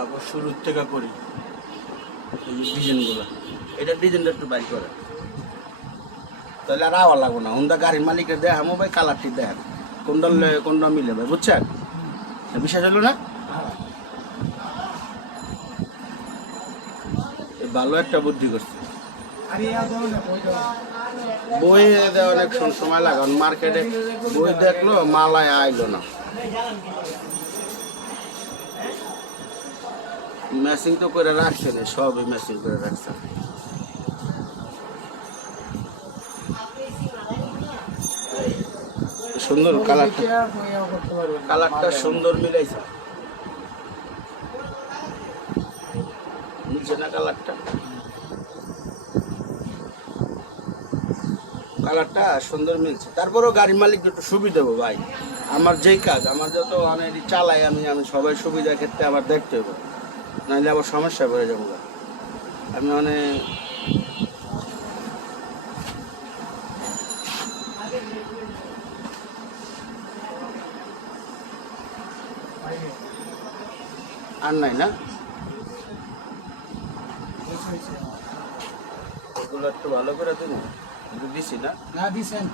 আবার শুরুর থেকে করি এই যে ডিজাইনগুলো, এটা ডিজাইনটা একটু বাইর করে তাহলে আর আওয়া লাগবো না। হোন্ডা গাড়ির মালিকের দেখামো ভাই, কালারটি দেখেন কোনটা মিলে ভাই, বুঝছেন? বিশ্বাস হলো না? ভালো একটা বুদ্ধি করছে। বই দেওয়া অনেক সময় লাগে, মার্কেটে বই দেখলো মালায় আইলো না। ম্যাচিং তো করে রাখছে না, সবই ম্যাচিং করে রাখছে। সুন্দর কালারটা সুন্দর মিলাইছে, মিলছে না কালারটা সুন্দর মিলছে। তারপরেও গাড়ির মালিক একটু সুবিধা দেবো ভাই, আমার যেই কাজ আমার যত অনেক চালাই আমি সবাই সুবিধার ক্ষেত্রে আবার দেখতে হবে, নাহলে আবার সমস্যা পড়ে যাবো। আমি আর নাই না, এগুলো একটু ভালো করে দিন, দিছি না? দিছেন।